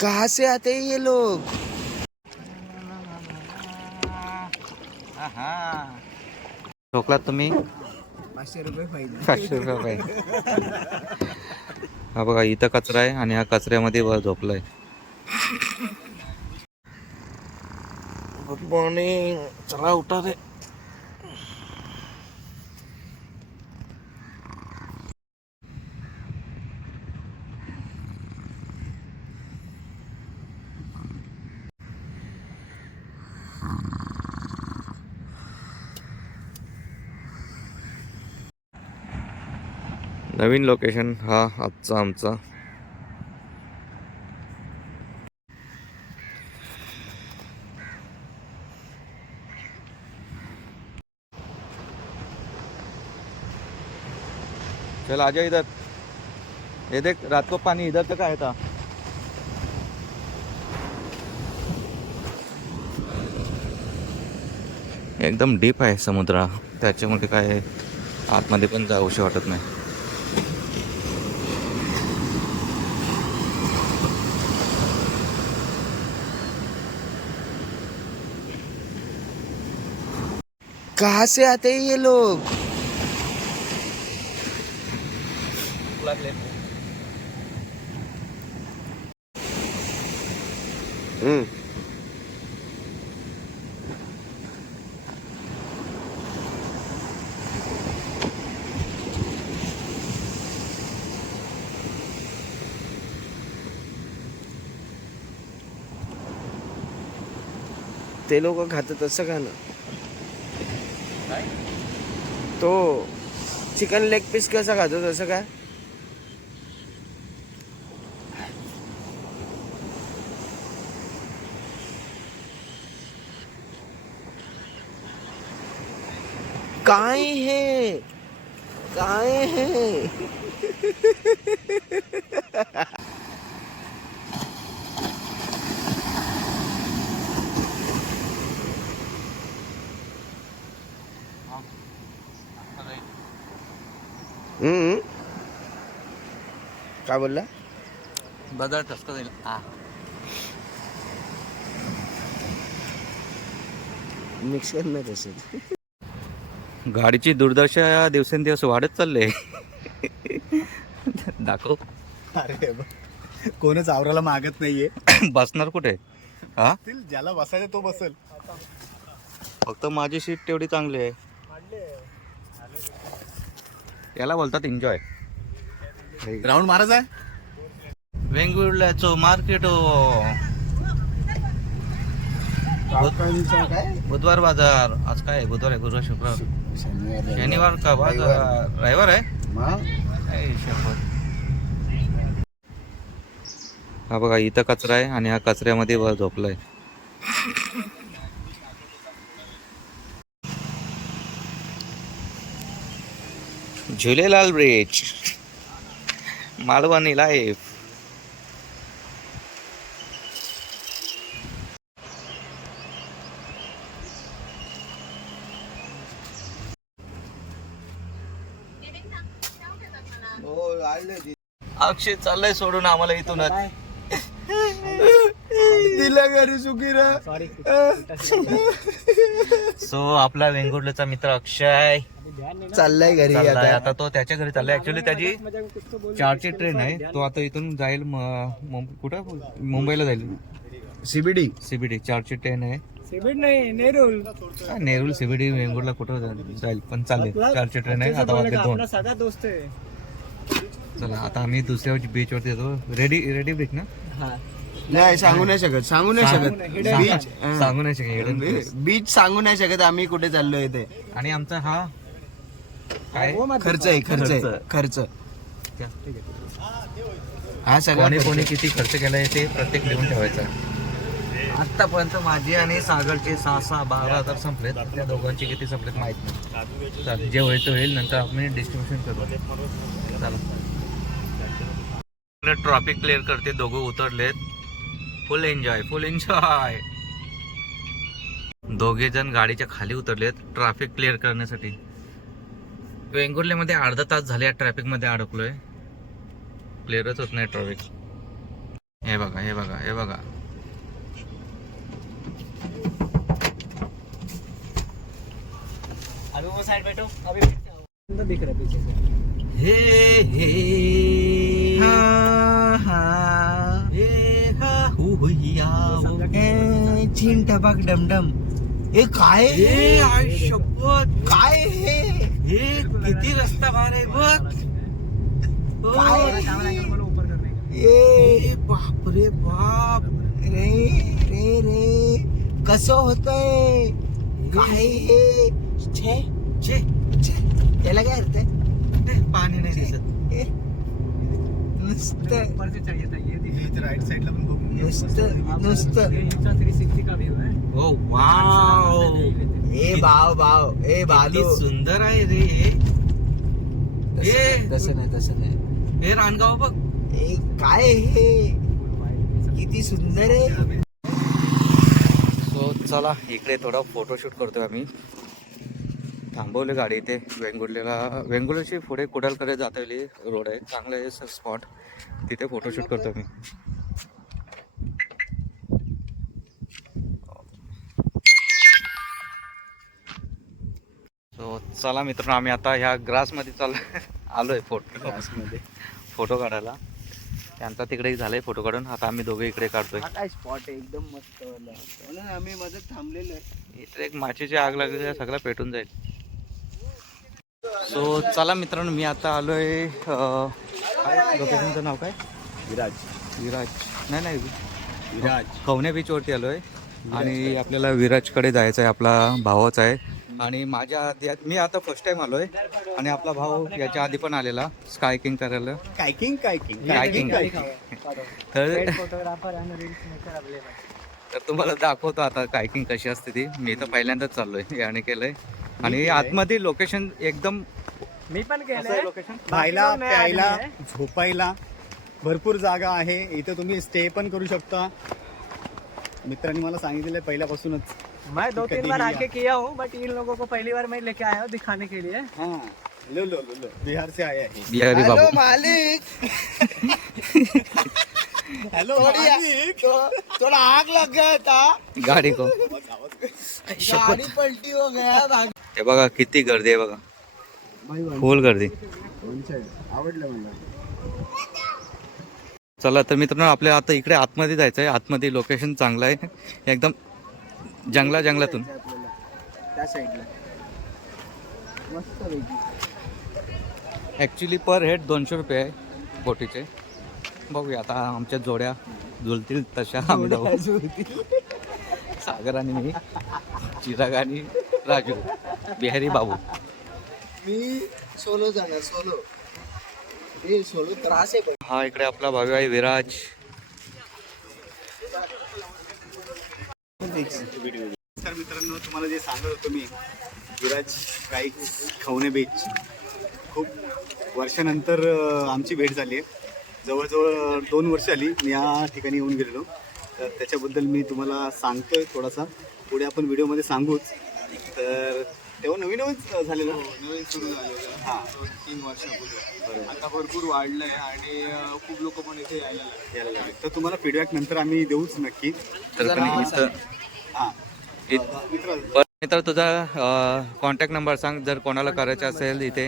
कहाँ से आते हैं ये लोग ठोकलात तुम्ही पाचशे रुपये पाहिजे. पाचशे रुपये पाहिजे हा बघा इथं कचरा आहे आणि हा कचऱ्यामध्ये झोपलाय. गुड मॉर्निंग चला उठा रे. नवीन लोकेशन हा आजचा आमचा. चल आजा इधर. ये देख रात को पानी इधर तक आया था. एकदम डीप आहे समुद्र. त्याच्यामध्ये काय आतमध्ये पण जाऊशी वाटत नाही. कहाँ से आते हैं ये लोग? हम्म। ते लोक खातात तसं का ना तो चिकन लेग पीस कैसा खातो तसं काय? काय है? काय है? काय बोलला? बदल टसका जाईल मिक्स कर ना तसंच गाडीची दुर्दशा दिवसेंदिवस वाढत चालले दाखव. अरे ब- कोणच आवराला मागत नाहीये. बसणार कुठे? हा तील ज्याला बसायचं तो बसल. फक्त माझी सीट तेवढी चांगली आहे. याला बोलतात एन्जॉय राऊंड मारायचा आहे? वेंगुर्ल्याचं मार्केट बुधवार बाजार. आज काय? बुधवार आहे गुरुवार शुक्रवार. शनिवार का बाजार? रविवार. आहे. हा बघा इथं कचरा आहे आणि हा कचऱ्यामध्ये झोपलाय. झुलेलाल ब्रिज मालवणी लाईफ अक्षय चाललंय सोडून आम्हाला इथूनच. दिला घरी सुखी सो आपला वेंगुर्ल्याचा मित्र अक्षय. चाललाय घरी चाललाय. आता. तो त्याच्या घरी चाललाय. ऍक्च्युली त्याची चारची ट्रेन आहे. तो आता इथून जाईल म- कुठं? मुंबईला जाईल. सीबीडी. सीबीडी. चारची ट्रेन आहे. सिबिड नाही हा, नेरूळ सीबीडी वेंगुर्ला कुठं जाईल- जाईल. पण चालेल. चारची ट्रेन आहे. आता वाजले दोन. आपला सगळा दोस्त आहे. चला आता आम्ही दुसऱ्या बीच वरती येतो. रेडी रेडी ब्रिक ना? नाही सांगू नाही शकत सांगू नाही शकत. बीच सांगू नाही शकत. बीच सांगू नाही शकत आम्ही कुठे चाललोय ते. आणि आमचा हा काय? खर्च आहे खर्च आहे खर्च. हा सगळा कोणी किती खर्च केलाय ते प्रत्येक लिहून ठेवायचं. आतापर्यंत माझी आणि सागरचे सहा सहा बारा हजार संपलेत. त्या दोघांचे किती संपलेत माहीत नाही. चालेल जे होईल ते होईल नंतर आपण डिस्ट्रीब्युशन करू. चला ट्रॉफिक क्लिअर करते दोघं उतरलेत. फुल एन्जॉय फुल एन्जॉय दोघे जण गाडीच्या खाली उतरलेत ट्रॅफिक क्लिअर करण्यासाठी. वेंगुर्ल्यामध्ये अर्धा तास झाले या ट्रॅफिकमध्ये अडकलोय. क्लिअरच होत नाही ट्रॅफिक हे बघा हे बघा हे बघा. अभी वो साइड बैठो अभी अंदर दिख रहा है पीछे से। हे हा. हा हे। हा हु ए, चिन टपाक डमडम। ए काय हे? हे? शपथ काय हे? हे किती रस्ता भार आहे बघ. ए बाप रे बाप. रे रे रे. कसं होतंय? काय हे? छे छे छे. त्याला काय अर्थ आहे? हे, पाणी नाही दिसत. नुसतं. ऊपर से चाहिए था ये दिख राईट साईडला पण बघून घे. नुसतं. नुसतं ये इंस्टा 360 का व्यू है? ओ वाव ए भाव भाव. ए किती बालू सुंदर आहे रे तसं- तसं नाही तसं नाही. हे रानगाव बघ. ए काय हे? किती सुंदर आहे. सो चला इकडे थोडा फोटोशूट करतोय आम्ही. थांबवले गाडी इथे. वेंगुर्लेला वेंगुर्ल्याची पुढे कुडालकडे जातली रोड आहे. चांगला आहे स्पॉट. तिथे फोटोशूट करतो मी. सो चला मित्रांनो आम्ही आता ह्या ग्रासमध्ये चाल आलोय फोटो ग्रासमध्ये. फोटो काढायला. त्यांचा तिकडे झालंय फोटो काढून. आता आम्ही दोघे इकडे काढतोय. काय स्पॉट आहे? एकदम मस्त आम्ही मदत थांबलेलो आहे. इथे एक माचीची आग लागली सगळं पेटून जाईल. सो चला मित्रांनो मी आता आलोय अं, काय लोकेशनचं नाव काय? विराज. विराज. नाही नाही. विराज. खवणे बीचवरती आलोय. आणि आपल्याला विराजकडे जायचं आहे आपला भावाच आहे. आणि माझ्या आधी मी आता फर्स्ट टाइम आलोय. आणि आपला भाऊ याच्या आधी पण आलेला स्काय किंग करायला कायकिंग कायकिंग कायकिंग तर फोटोग्राफर आणि रील्स मेकर अवेलेबल तर तुम्हाला दाखवतो आता कायकिंग कशी असते ती. मी तर पहिल्यांदाच चाललोय याने केलंय. आणि आतमध्ये लोकेशन एकदम मी पण केलंय खायला नाही आली प्यायला. झोपायला. भरपूर जागा आहे. इथं तुम्ही स्टे पण करू शकता. मित्रांनी मला सांगितलेलं आहे पहिल्यापासूनच. मैं दो तीन बार आके किया हूँ बट इन लोगों को पहली बार मैं लेके आया हूँ दिखाने के लिए। हाँ लो लो लो लो बिहार से आया है। बिहारी हॅलो बाबू। मालिक। हेलो थोड़ी थोड़ा आग लग गया था। गाडी को। गाड़ी पलटी हो गया भाग हे बघा किती गर्दी आहे बघा. फुल गर्दी. आवडलं चला तर मित्रांनो आपल्या आता इकडे आतमध्ये जायचं आहे आतमध्ये लोकेशन चांगलं आहे. एकदम जंगला जंगलातून. त्या साईडला ॲक्च्युली पर हेड दोनशे रुपये आहे बोटीचे. बघूया आता आमच्या जोड्या जुळतील तशा. आम्ही जाऊ. सागर आणि मी चिराग आणि राजू. बिहारी बाबू. मी सोलो जाणार सोलो. हे सोलो त्रास आहे हा इकडे आपला भावी आहे विराज. तर मित्रांनो तुम्हाला जे सांगत होतो मी विराज काही खवणे बीच. खूप वर्षानंतर आमची भेट झाली आहे. जवळजवळ दोन वर्ष आली मी या ठिकाणी येऊन गेलेलो. तर त्याच्याबद्दल मी तुम्हाला सांगतोय थोडासा. पुढे आपण व्हिडिओमध्ये सांगूच. तर तेव्हा नवीन नवीन झालेलं नवीन सुरू झालेलं. हां. दोन तीन वर्षापूर्वी. आता भरपूर वाढलंय आणि अं, खूप लोक पण इथे यायला लागले. यायला लागले. तर तुम्हाला फीडबॅक नंतर आम्ही देऊच नक्की. तर पण इथं हां. मित्र मित्र तुझा कॉन्टॅक्ट नंबर सांग. जर कोणाला करायचं असेल इथे.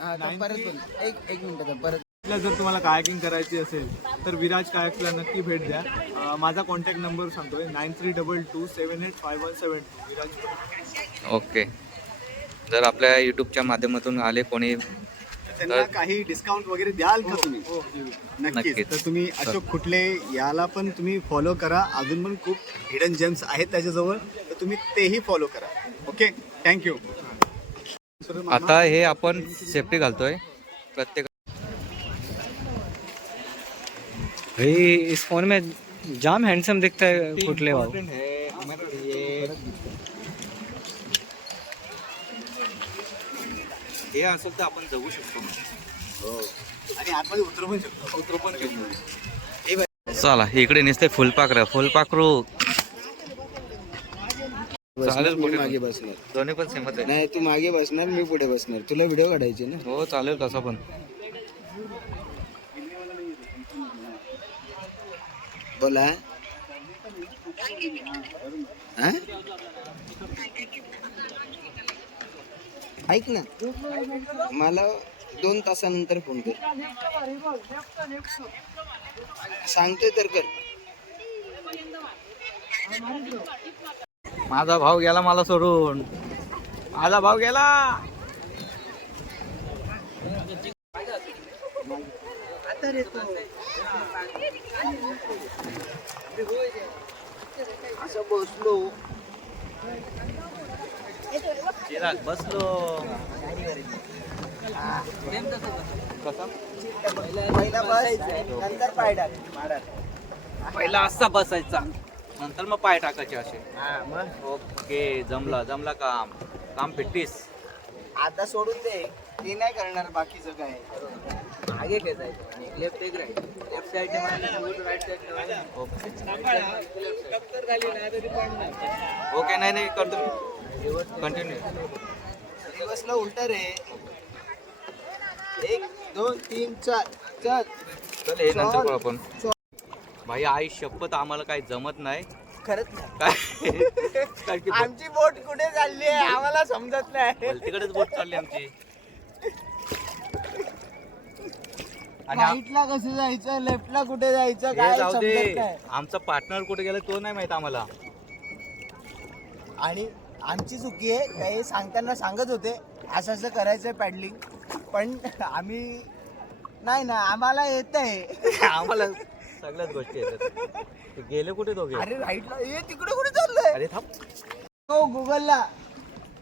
हा, तर परत बोल. एक एक मिनिट परत इथल्या जर तुम्हाला कायाकिंग करायची असेल तर विराज कायकला नक्की भेट द्या. अं, माझा कॉन्टॅक्ट नंबर सांगतोय nine three double two seven eight five one seven two. Viraj okay. जर आपल्या यूट्यूबच्या माध्यमातून आले कोणी त्यांना काही डिस्काउंट वगैरे द्याल का तुम्ही? हो देऊ नक्कीच. नक्कीच. तर तुम्ही अशोक खुटले याला पण तुम्ही फॉलो करा. अजून पण खूप हिडन जेम्स आहेत त्याच्याजवळ. तर तुम्ही तेही फॉलो करा. ओके थँक्यू आता हे आपण सेफ्टी घालतोय. प्रत्येक भाई इस फोन में जाम हैंडसम दिखता है कुटले वाला? हे असेल तर आपण जगू शकतो आणि आतमध्ये उतरू पण शकतो. उतरू पण शकतो. चला इकडे नुसते फुलपाखरं. फुलपाखरू. चालेल मी मागे. बसणार. दोन्ही पण सेमच आहे. नाही तू मागे बसणार मी पुढे बसणार. तुला व्हिडिओ काढायचे ना? हो चालेल कसं पण. बोला. हा? ऐक ना. मला दोन तासानंतर फोन कर. सांगतोय तर कर. माझा भाऊ गेला मला सोडून. माझा भाऊ गेला. असं बसलो चिराग बसलो. पहिला बस नंतर पाय टाक माडा. पहिला असा बसायचा. नंतर मग पाय टाकायचे असे. हा ओके जमला जमला काम. काम फिट्टीस आता सोडून दे. ते नाही करणार बाकीचं काय. मागे खेचायचं लेफ्ट एक राईट लेफ्ट राईट साईडने ओके. नाही नाही करतो कंटिन्यू दिवसला उलटा रे. एक दोन तीन चार चल चल हे नंतर करू आपण. भाई आई शपथ आम्हाला काही जमत नाही. खरंच नाही. काय? काय की आमची बोट कुठे चालली आहे? आम्हाला समजत नाही. तिकडेच बोट चालली आमची. आणि आ- राईटला कसं जायचं? लेफ्टला कुठे जायचं? हे काय जाऊ समजत दे. नाही. आमचा पार्टनर कुठे गेला तो नाही माहीत आम्हाला. आणि आमची चुकी आहे काही सांगताना सांगत होते. असं असं करायचंय पॅडलिंग पण आम्ही नाही ना आम्हाला येत आहे. आम्हाला सगळ्याच गोष्टी येतात. ते गेले कुठे दोघे? अरे राईटला ये तिकडे कुठे चाललंय? अरे थांब. हो गुगलला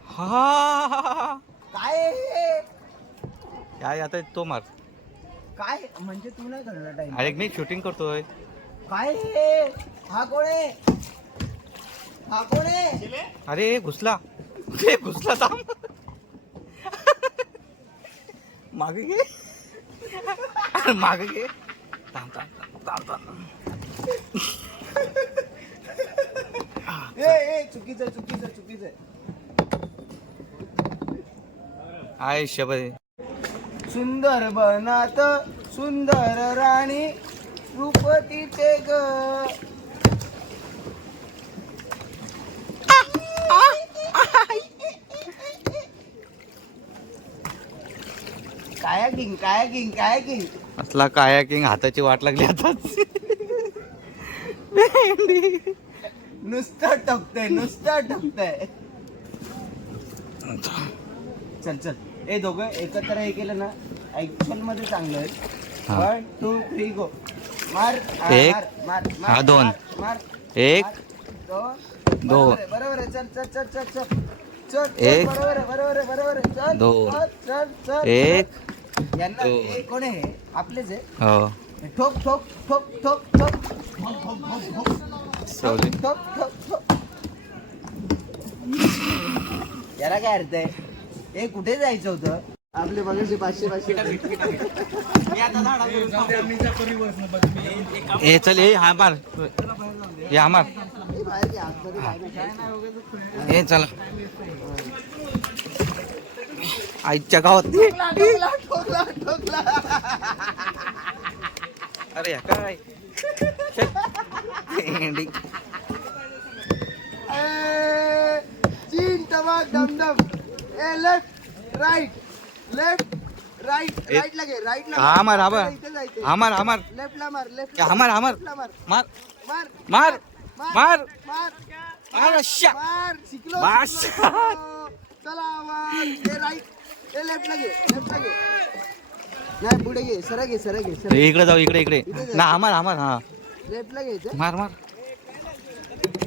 हा. काय आहे हे? काय आता तो मार. काय? म्हणजे तू नाही करणार टाइम अरे मी शूटिंग करतोय. काय हे हा? आहे हा कोण आहे? अरे घुसला. घुसला थांब. मागे घे. मागे घे. थांब थांब थांब थांब ए चुकीचं चुकीचं चुकीचं आय शबे सुंदर बनात सुंदर राणी रूप तिचे ग. कायाकिंग कायाकिंग कायाकिंग असला कायाकिंग हाताची वाट लागली आताच नुसतं टपतंय नुसतं टपतंय चल चल ए दोघं एकत्र हे केलं ना ऍक्शनमध्ये चांगलं आहे. वन टू थ्री गो मार एक. मार, मार, मार, हा, दोन. मार, मार, एक. मार, दोन दोन. बरोबर आहे, बरोबर आहे चल चल चल चल चल चल चल, एक. बरोबर आहे बरोबर आहे बरोबर आहे चल दोन. चल चल चल एक चल. यांना हो. हे. कोण आहे? आपलेच आहे हो. ठोक ठोक ठोक ठोक ठोक. ठोक ठोक ठोक याला काय अर्थ आहे? हे कुठे जायचं होतं? आपले बघायचे पाचशे पाचशे हे चल ए हा मार. हे हा मार. हे चला. आईच्या गावात. अरे काय? चीन टमाक डमडम ए लेफ्ट राईट लेफ्ट राईट ए, राईट लागे राईट ला हा मार. हा मार. हा मार हा मार. लेफ्ट ला मार लेफ्ट हा मार हा मार. मार. मार. मार. मार. शिकलो बस. चला राईट ए लेफ्ट लागे लेफ्ट लागे नाही पुढे घे सरळ घे सरळ घे सरळ इकडे जाऊ इकडे इकडे. ना हा मार हा मार हा. लेफ्ट ला घ्यायचं मार मार.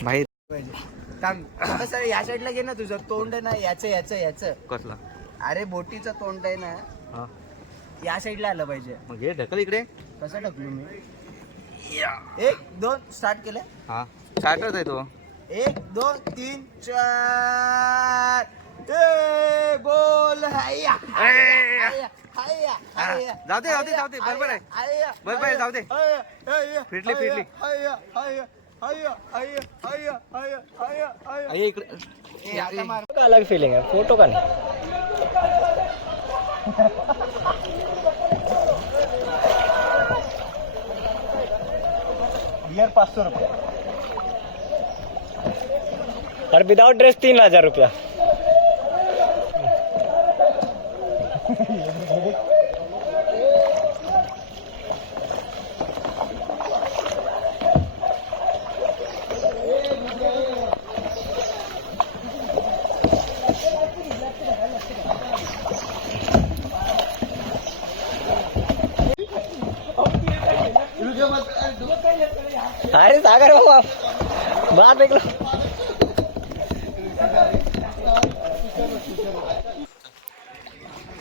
भाई थांब. सर या साईडला घे ना तुझं. तोंड आहे ना याचं याचं याचं. कसला? अरे बोटीचं तोंड आहे ना हा. या साईडला आलं पाहिजे. मग हे ढकल इकडे. कसं टाकलो मी? एक दोन स्टार्ट केलं? हा. स्टार्टच आहे तो. एक दोन तीन चार. बोल अलग फीलिंग है फ़ोटो का नहीं पाँच सौ रुपया और विदाउट ड्रेस तीन हज़ार रुपया अरे सागर बाबा बात देख लो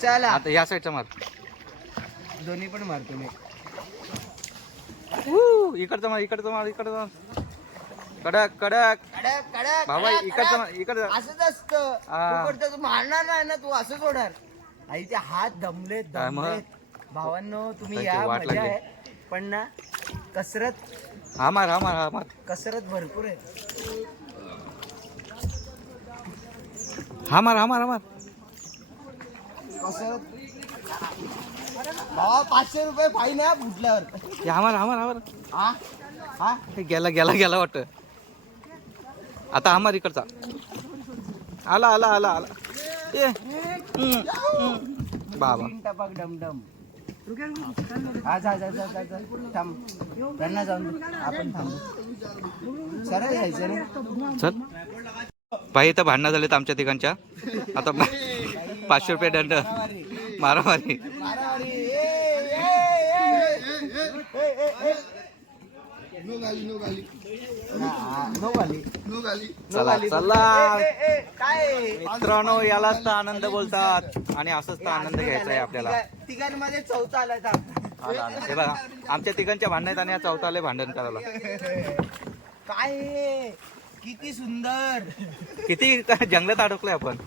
चला आता या साईडचा मार दोन्ही पण मारतो मी! इकडचा मार इकडचा मार इकडचा मार कडक कडक कडक कडक बाबा कडक, इकडचा कडक. मार इकडचा असंच असतं हा. तू करतो, तू मारणार नाही ना तू असंच होणार आई ते हात दमले मग? दमले भावांनो तुम्ही काय ते या वाट मजा लागली. आहे पण ना कसरत हा मार हा मार हा मार. कसरत भरपूर आहे. हा मार हा मार हा मार. कसरत भावा पाचशे रुपये फाईन आहे फुटल्यावर हे मार हा मार हा मार. हा? हा? गेला गेला गेला वाटत. आता हा मार इकडचा. आला आला आला आला. ए. बाबा. टपाक डमडम. हा जा जा जा जा जा. थांब. त्यांना जाऊन. आपण थांबू. सरळ यायचं रे. चल. बाई इथं भांडणं झालेत आमच्या तिघांच्या. आता पाचशे रुपये दंड. मारामारी. मारामारी. नो गाली. चला चला. मित्रांनो यालाच तर आनंद बोलतात आणि असंच तर आनंद घ्यायचा आहे आपल्याला. तिघा- तिघांमध्ये चौथा आलाय. हे बघा आमच्या तिघांच्या भांडणात आणि या चौथाले भांडण करायला. काय हे? किती सुंदर. किती जंगलात अडकलोय आपण.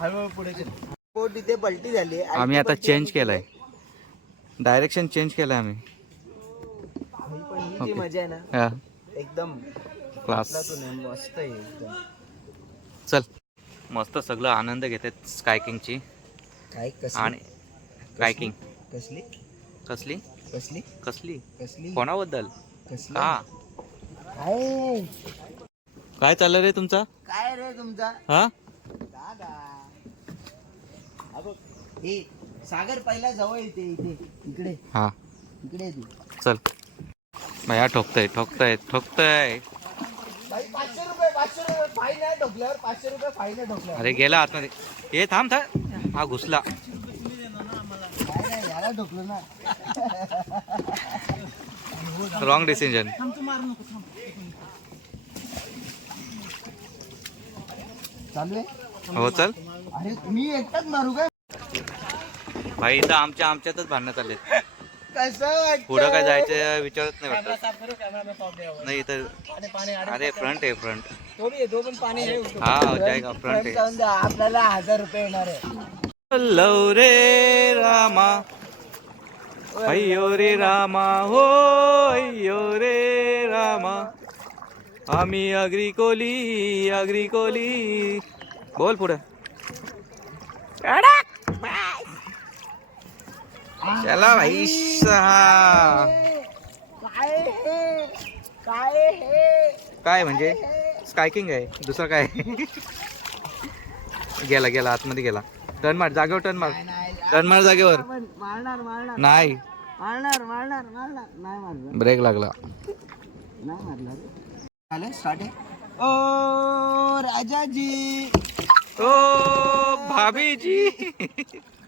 हळूहळू पुढे चल. पोट इथे पलटी झाली? आणि आम्ही आता चेंज केलंय. डायरेक्शन चेंज केलंय आम्ही. ओके. मजा आहे ना. हा. एकदम. क्लास. मस्त आहे एकदम. चल. मस्त सगळं आनंद घेत आहेत स्कायकिंगची. काय कसली? आणि कायकिंग कसली? कसली? कसली? कसली? कसली? कोणाबद्दल? कसली? काय? काय चाललं रे तुमचा? काय रे तुमचा? हा? दादा. हा बघ, हे सागर पहिला जवळ येते इथे. इकडे. हा. इकडे तू. चल. भया ठोकतय ठोकतय ठोकतय. भाई पाचशे रुपये पाचशे रुपये फाईन आहे ढोकल्यावर पाचशे रुपये फाईन आहे ढोकल्यावर. अरे गेला आतमध्ये. हे थांब थांब. हा घुसला. नाही रॉंग डिसिजन हो चल. अरे मी एकटाच मारू काय? भाई इथं आमच्या आमच्यातच भांडणं वाटतं पुढं काय जायचं विचारत नाही वाटत. नाही इथं अरे फ्रंट आहे फ्रंट हा जायगा फ्रंट आहे. आपल्याला हजार रुपये येणार आहे. लव रे रामा अय्यो रे रामा हो अय्यो रे रामा. आम्ही अग्री कोली अग्री कोली. बोल पुढे. चला भाई सहा. काय म्हणजे? स्कायकिंग आहे. दुसरं काय? गेला गेला आतमध्ये गेला. टर्न मार जागेवर टर्न मार. टर्न मार जागेवर. नाही. ब्रेक लागला. ओ राजाजी. ओ भाभीजी.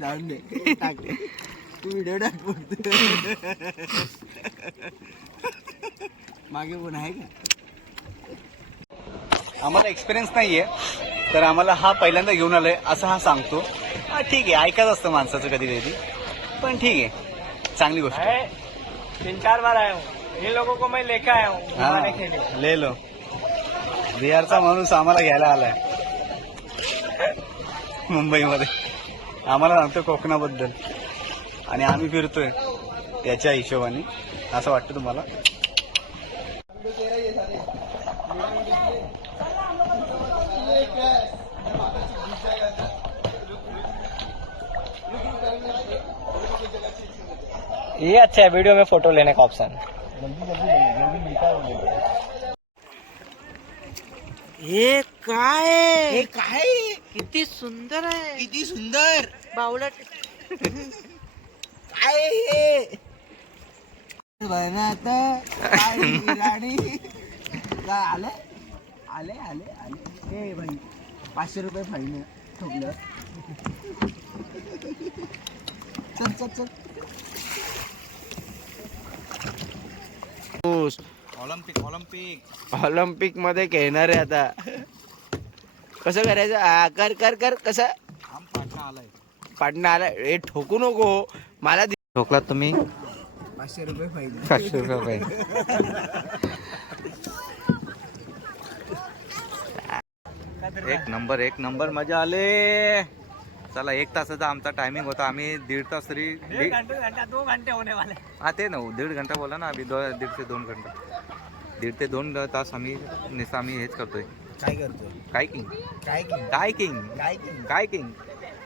जाऊन दे टाक तू व्हिडिओ टाक फक्त. मागे कोण आहे का आम्हाला एक्सपिरियन्स नाहीये तर आम्हाला हा पहिल्यांदा घेऊन आलाय असं हा सांगतो. हा ठीक आहे ऐकत असतं माणसाचं कधी कधी पण ठीक आहे चांगली गोष्ट. आहे. तीन चार बार आया हूँ. इन लोगों को मैं लेकर आया हूँ. हा, ले लो बिहारचा माणूस आम्हाला घ्यायला आलाय. मुंबईमध्ये. आम्हाला सांगतो कोकणाबद्दल. आणि आम्ही फिरतोय त्याच्या हिशोबाने. असं वाटतं तुम्हाला? ये अच्छा है वीडियो में फोटो लेने का ऑप्शन हे काय? हे काय? किती सुंदर आहे. किती सुंदर. बावलट काय हे? बनात काळी राणी काय आले? आले आले आले. हे भाई पाचशे रुपये फाईन ठोकलं. चल चल चल. ऑलिम्पिक ऑलिम्पिक ऑलिम्पिकमध्ये खेळणार आहे आता. कसं करायचं? आ, कर कर कर. कसं? पाटणा आलाय. पाडणं आला हे ठोकू नको. मला दे- ठोकलात तुम्ही? पाचशे रुपये फाईन पाचशे रुपये पाहिजे एक नंबर एक नंबर. मजा आले. चला एक तासाचा आमचा टायमिंग होता. आम्ही दीड तास तरी दीड- दो घंटे होने वाले. हा ते ना दीड घंटा बोला ना. आम्ही दो दीड ते दोन घंटा. दीड ते दोन तास आम्ही निसा आम्ही हेच करतोय. काय करतोय? काय किंग? काय की काय किंग? काय की काय किंग?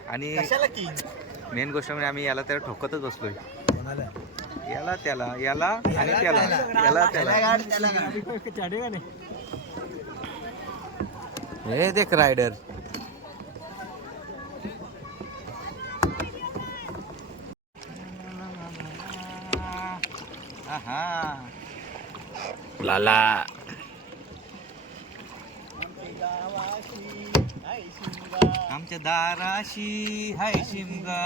आणि कशाला मेन गोष्ट म्हणजे आम्ही याला त्याला ठोकतच बसलोय. कोणाला? याला त्याला याला आणि याला त्याला. त्याला. याला त्याला गाड, गाड. हे देख रायडर. लाला. आमच्या दाराशी हाय शिमगा.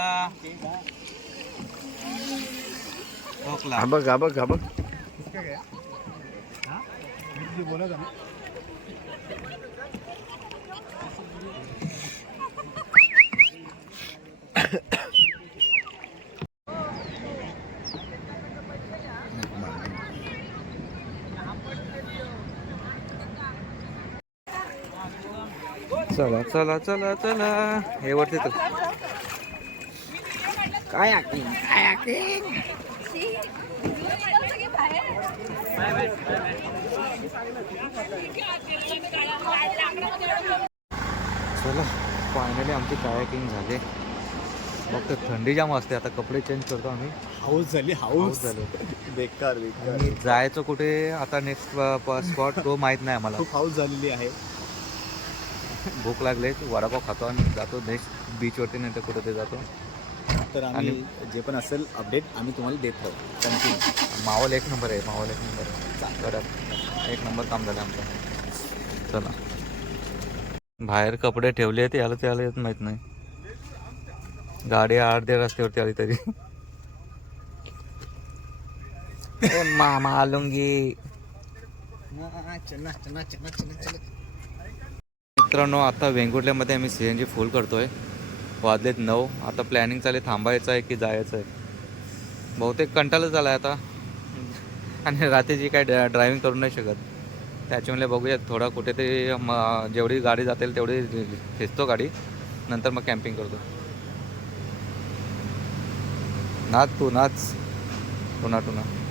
ठोकला. हा बघ हा बघ हा चला चला चला चला. हे वरती तर. काय चला फायनली आमची कायाकिंग झाले? फक्त थंडी जाम असते आता कपडे चेंज करतो आम्ही. हाऊस झाली हाऊस झालो बेकार बेकार. जायचं कुठे? आता नेक्स्ट स्पॉट तो माहीत नाही आम्हाला. खूप हाऊस झालेली आहे. भूक लागले वडापाव खातो आणि जातो नेक्स्ट बीचवरती नंतर कुठे ते जातो. तर आम्ही जे पण असेल अपडेट आम्ही तुम्हाला देत राहू. कंटिन्यू मावल एक नंबर आहे मावल एक नंबर आहे. बरं एक नंबर काम झालं आमचं. चला. बाहेर कपडे ठेवले ते याला त्याला येत माहीत नाही. गाडी अर्ध्या रस्त्यावरती आली तरी. मामा आलुंगी मित्रांनो आता वेंगुर्ल्यामध्ये आम्ही सी एन जी फुल करतो आहे वाजलेत नऊ. आता प्लॅनिंग चालू थांबायचं आहे की जायचं आहे? बहुतेक कंटाळा झाला आहे आता. आणि रात्रीची काय ड्रायव्हिंग करू नाही शकत. त्याच्यामुळे बघूया थोडा कुठेतरी मग म- जेवढी गाडी जातील तेवढी खेचतो गाडी. नंतर मग कॅम्पिंग करतो. नाच तू नाच. टुना टुना.